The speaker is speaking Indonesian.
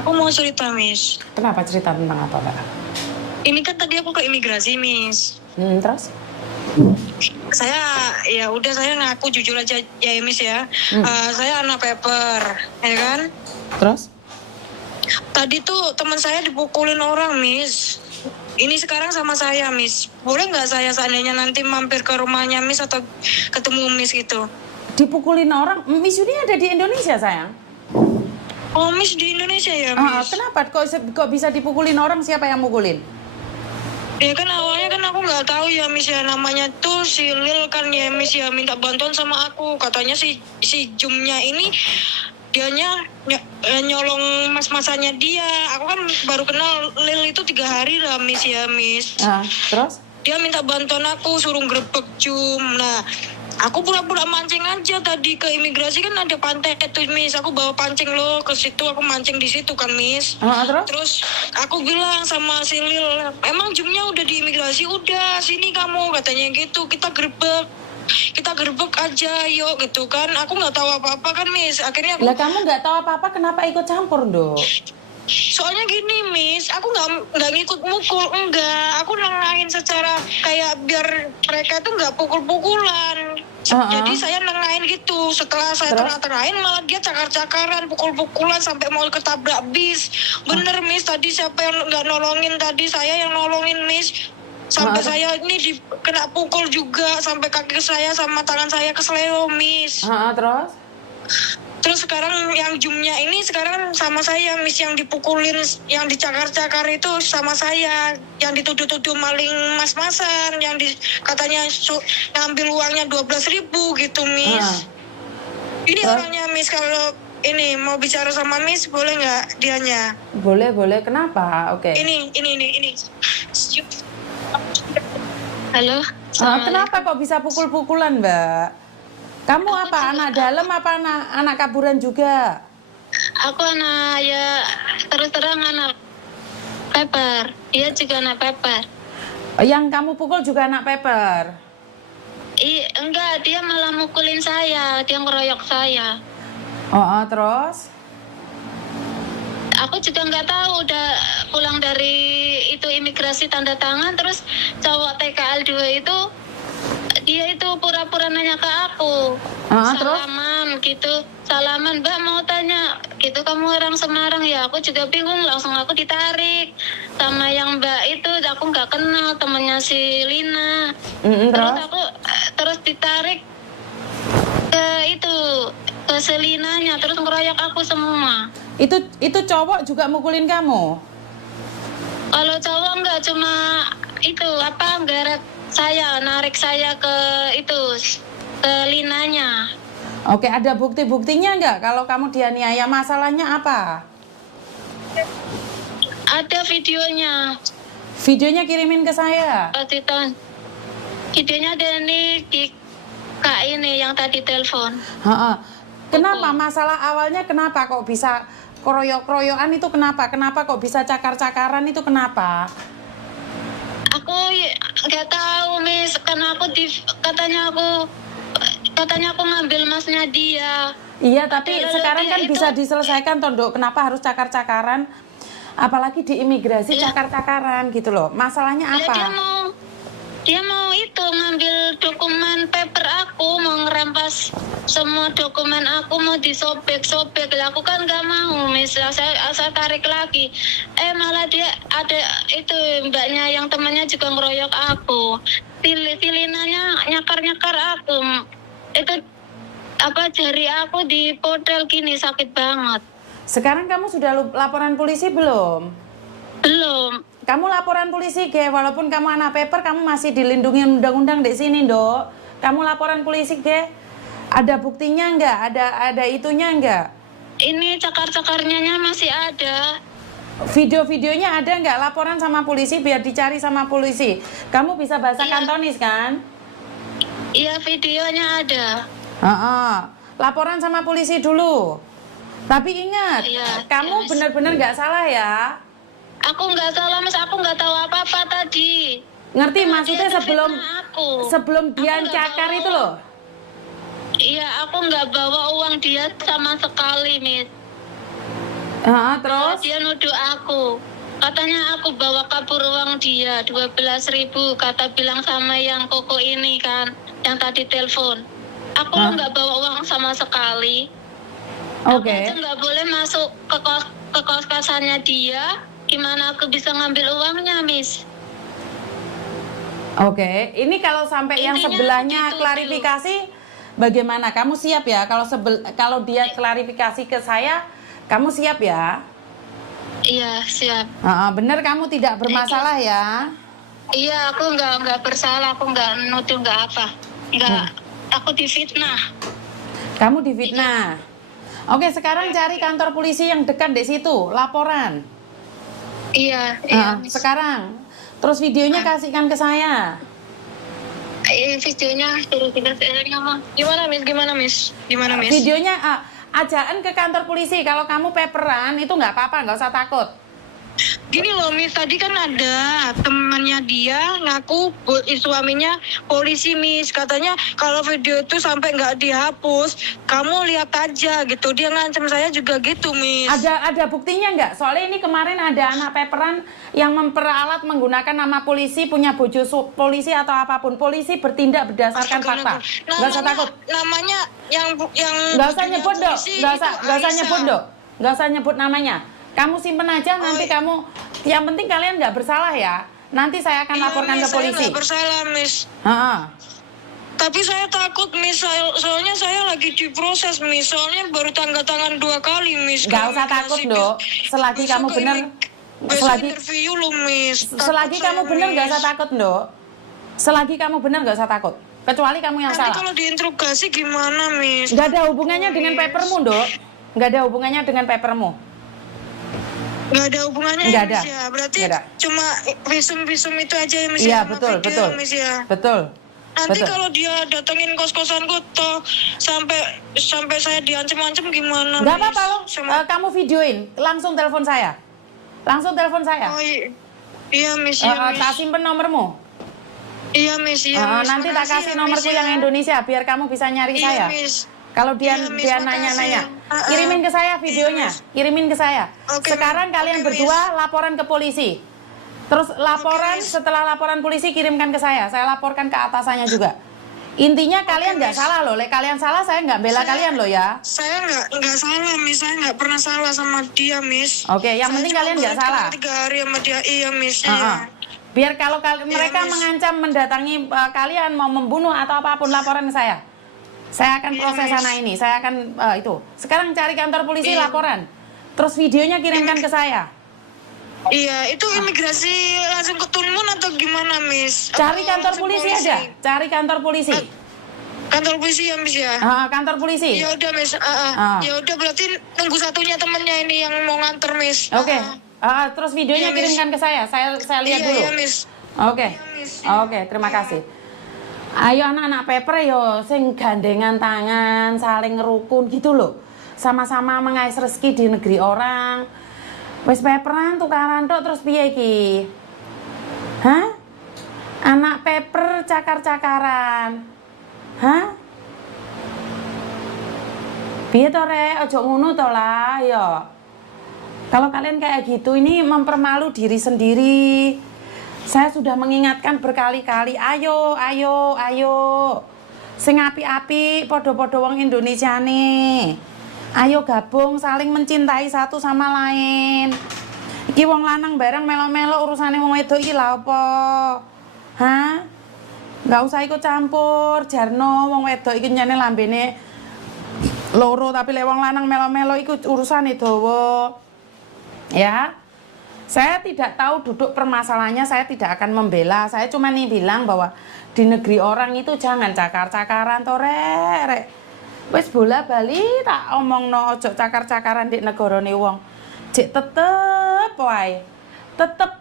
Aku mau cerita, Miss. Kenapa, cerita tentang apa, Mbak? Ini kan tadi aku ke imigrasi, Miss. Terus? Saya ngaku jujur aja ya, Miss ya. Saya anak paper, ya kan? Terus? Tadi tuh teman saya dipukulin orang, Miss. Ini sekarang sama saya, Miss. Boleh nggak saya seandainya nanti mampir ke rumahnya, Miss, atau ketemu Miss gitu? Dipukulin orang? Miss Yuni ada di Indonesia, sayang? Oh, Miss di Indonesia ya, Miss? Kenapa? Kok bisa dipukulin orang? Siapa yang mukulin? Ya kan awalnya kan aku nggak tahu ya, Miss ya, namanya tuh si Lil kan ya, Miss ya, minta bantuan sama aku. Katanya si Jumnya ini dianya nyolong mas-masannya dia. Aku kan baru kenal Lil itu 3 hari lah, Miss ya, Miss. Terus? Dia minta bantuan aku, suruh grebek Jum. Nah, aku pura-pura mancing aja tadi ke imigrasi, kan ada pantai itu, Miss. Aku bawa pancing lo ke situ, aku mancing di situ kan, Miss. Terus aku bilang sama si Lil, emang Jumnya udah di imigrasi? Udah, sini kamu, katanya gitu. Kita gerbek aja, yuk, gitu kan. Aku nggak tahu apa-apa kan, Miss. Akhirnya aku... Lah, kamu nggak tahu apa-apa, kenapa ikut campur, Dok? Soalnya gini, Miss, aku nggak ngikut mukul, enggak. Aku nengahin secara kayak biar mereka tuh nggak pukul-pukulan. Jadi saya nengahin gitu. Setelah saya tengah-tengahin, malah dia cakar-cakaran, pukul-pukulan sampai mau ketabrak bis. Bener, Miss, tadi siapa yang nggak nolongin tadi? Saya yang nolongin, Miss. Sampai saya ini kena pukul juga, sampai kaki saya sama tangan saya kesleo, Miss. Terus sekarang yang Jumnya ini sekarang sama saya, Miss, yang dipukulin, yang dicakar-cakar itu sama saya, yang dituduh-tuduh maling mas-masan, yang katanya ngambil uangnya 12.000 gitu, Miss. Ini orangnya, Miss, kalau ini mau bicara sama Miss boleh nggak dianya? Boleh. Kenapa? Oke. Ini. Halo. Kenapa kok bisa pukul-pukulan, Mbak? Kamu apa? Anak dalam apa anak kaburan juga? Aku anak, ya terus terang anak paper. Dia juga anak paper. Yang kamu pukul juga anak paper? Enggak, dia malah mukulin saya, dia ngeroyok saya. Terus? Aku juga nggak tahu, udah pulang dari itu imigrasi tanda tangan, terus cowok TKL 2 itu dia itu pura-pura nanya ke aku, salaman gitu, salaman, Mbak mau tanya gitu, kamu orang Semarang ya? Aku juga bingung, langsung aku ditarik sama yang Mbak itu, aku nggak kenal, temennya si Lina. Terus ditarik ke Selinanya, terus ngeroyok aku semua. Itu cowok juga mukulin kamu? Kalau cowok enggak, cuma itu ngeret saya, narik saya ke Linanya. Oke, ada bukti-buktinya enggak kalau kamu dianiaya? Masalahnya apa? Ada videonya. Videonya kirimin ke saya. Videonya ada nih di Kak ini yang tadi telepon. Kenapa? Masalah awalnya kenapa kok bisa keroyok-keroyokan itu kenapa? Kenapa kok bisa cakar-cakaran itu kenapa? Aku nggak tahu, Miss, karena katanya aku ngambil masnya dia. Iya, tapi sekarang kan bisa diselesaikan, Tondok. Kenapa harus cakar-cakaran? Apalagi di imigrasi cakar-cakaran gitu loh. Masalahnya apa? Dia mau itu ngambil dokumen paper aku, mau ngerampas semua dokumen aku, mau disobek-sobek. Aku kan nggak mau, Miss. Saya tarik lagi. Malah dia ada itu mbaknya yang temannya juga ngeroyok aku. Tilinanya nyakar-nyakar aku. Itu jari aku di podel gini, sakit banget. Sekarang kamu sudah laporan polisi belum? Belum. Kamu laporan polisi, Ge. Walaupun kamu anak paper, kamu masih dilindungi undang-undang di sini, Dok. Kamu laporan polisi, Ge. Ada buktinya enggak? Ada itunya enggak? Ini cakar-cakarnya masih ada. Video-videonya ada enggak? Laporan sama polisi biar dicari sama polisi. Kamu bisa bahasa Kantonis kan? Iya, videonya ada. Laporan sama polisi dulu. Tapi ingat, kamu benar-benar nggak salah ya. Aku nggak salah, Mas. Aku nggak tahu apa-apa tadi. Ngerti maksudnya sebelum dia cakar itu loh. Iya, aku nggak bawa uang dia sama sekali, Miss. Terus? Dia nuduh aku. Katanya aku bawa kabur uang dia 12.000. Kata bilang sama yang koko ini kan, yang tadi telepon. Aku nggak bawa uang sama sekali. Aku aja nggak boleh masuk ke kos-kosannya dia. Gimana aku bisa ngambil uangnya, Miss? Oke, ini kalau sampai yang sebelahnya gitu, klarifikasi, bagaimana? Kamu siap ya? Kalau dia klarifikasi ke saya, kamu siap ya? Iya, siap. Bener, kamu tidak bermasalah ya? Iya, aku nggak bersalah, aku nggak nuduh, nggak apa, nggak. Aku difitnah. Kamu difitnah. Oke, sekarang cari kantor polisi yang dekat di situ, laporan. Iya. Sekarang. Terus videonya kasihkan ke saya. Videonya suruh kita ngomong. Gimana, Miss? Videonya ajaan ke kantor polisi. Kalau kamu paperan itu nggak apa-apa, nggak usah takut. Gini loh, Miss, tadi kan ada temannya dia ngaku suaminya polisi, Miss. Katanya kalau video itu sampai nggak dihapus, kamu lihat aja gitu. Dia ngancam saya juga gitu, Miss. Ada buktinya nggak? Soalnya ini kemarin ada anak paperan yang memperalat menggunakan nama polisi, punya bojo polisi atau apapun. Polisi bertindak berdasarkan fakta. Nggak usah takut. Namanya yang nggak usah nyebut dok. Nggak usah nyebut namanya. Kamu simpen aja, nanti kamu, yang penting kalian nggak bersalah ya. Nanti saya akan laporkan ke polisi. Saya nggak bersalah, Miss. Tapi saya takut, Miss. Soalnya saya lagi diproses, Miss. Soalnya baru tanda tangan 2 kali, Miss. Nggak usah takut, dok. Selagi kamu benar, interview lo, Miss. Selagi kamu benar nggak usah takut, dok. Selagi kamu benar nggak usah takut. Kecuali kamu yang salah. Nanti kalau diinterogasi gimana, Miss? Nggak ada hubungannya dengan papermu, dok. Nggak ada hubungannya dengan papermu. Nggak ada hubungannya, nggak ada. Miss, ya? Berarti cuma visum itu aja ya, Miss? Iya, betul. Miss, ya? Betul. Nanti kalau dia datengin kos-kosanku toh sampai saya diancam-ancam gimana? Nggak apa-apa loh. Kamu videoin, langsung telepon saya. Oh iya, Miss. Tak simpen nomormu. Iya, Miss. Nanti tak kasih nomorku yang Indonesia biar kamu bisa nyari saya. Miss. Kalau dia nanya-nanya, kirimin ke saya videonya, kirimin ke saya. Sekarang kalian berdua laporan ke polisi. Terus setelah laporan polisi kirimkan ke saya laporkan ke atasannya juga. Intinya kalian nggak salah loh, kalian salah saya nggak bela kalian loh ya. Saya nggak salah, Miss, saya nggak pernah salah sama dia, Miss. Oke, yang penting kalian nggak salah. 3 hari sama dia, iya, Miss. Biar kalau mereka mengancam mendatangi kalian mau membunuh atau apapun laporan ke saya. Saya akan proses sana ini, saya akan itu. Sekarang cari kantor polisi laporan. Terus videonya kirimkan ke saya. Iya, itu imigrasi langsung ke Tunmun atau gimana, Miss? Cari kantor polisi aja, cari kantor polisi. Kantor polisi ya, Miss, ya? Kantor polisi. Ya udah, Miss. Ya udah, berarti nunggu satunya temennya ini yang mau nganter, Miss. Oke. Terus videonya kirimkan ke saya lihat dulu. Iya, Miss. Oke, terima kasih. Ayo anak-anak paper yo sing gandengan tangan, saling ngerukun gitu loh. Sama-sama mengais rezeki di negeri orang. Wis paperan tukaran tok terus piye iki? Hah? Anak paper cakar-cakaran. Hah? Piye to rek, ojo ngono to lah ya. Kalau kalian kayak gitu ini mempermalu diri sendiri. Saya sudah mengingatkan berkali-kali, ayo. Sing api-api podo-podo wong Indonesia nih. Ayo gabung saling mencintai satu sama lain. Iki wong lanang bareng melo-melo urusane wong wedok iki lha apa? Hah? Enggak usah ikut campur, jarno wong wedok iki nyene lambene loro tapi lek wong lanang melo-melo iku urusane dawa. Ya. Saya tidak tahu duduk permasalahannya, saya tidak akan membela. Saya cuma nih bilang bahwa di negeri orang itu jangan cakar-cakaran to rek. Wis bola bali tak omongno ojo cakar-cakaran di negarane wong. Jek tetep wae. Tetep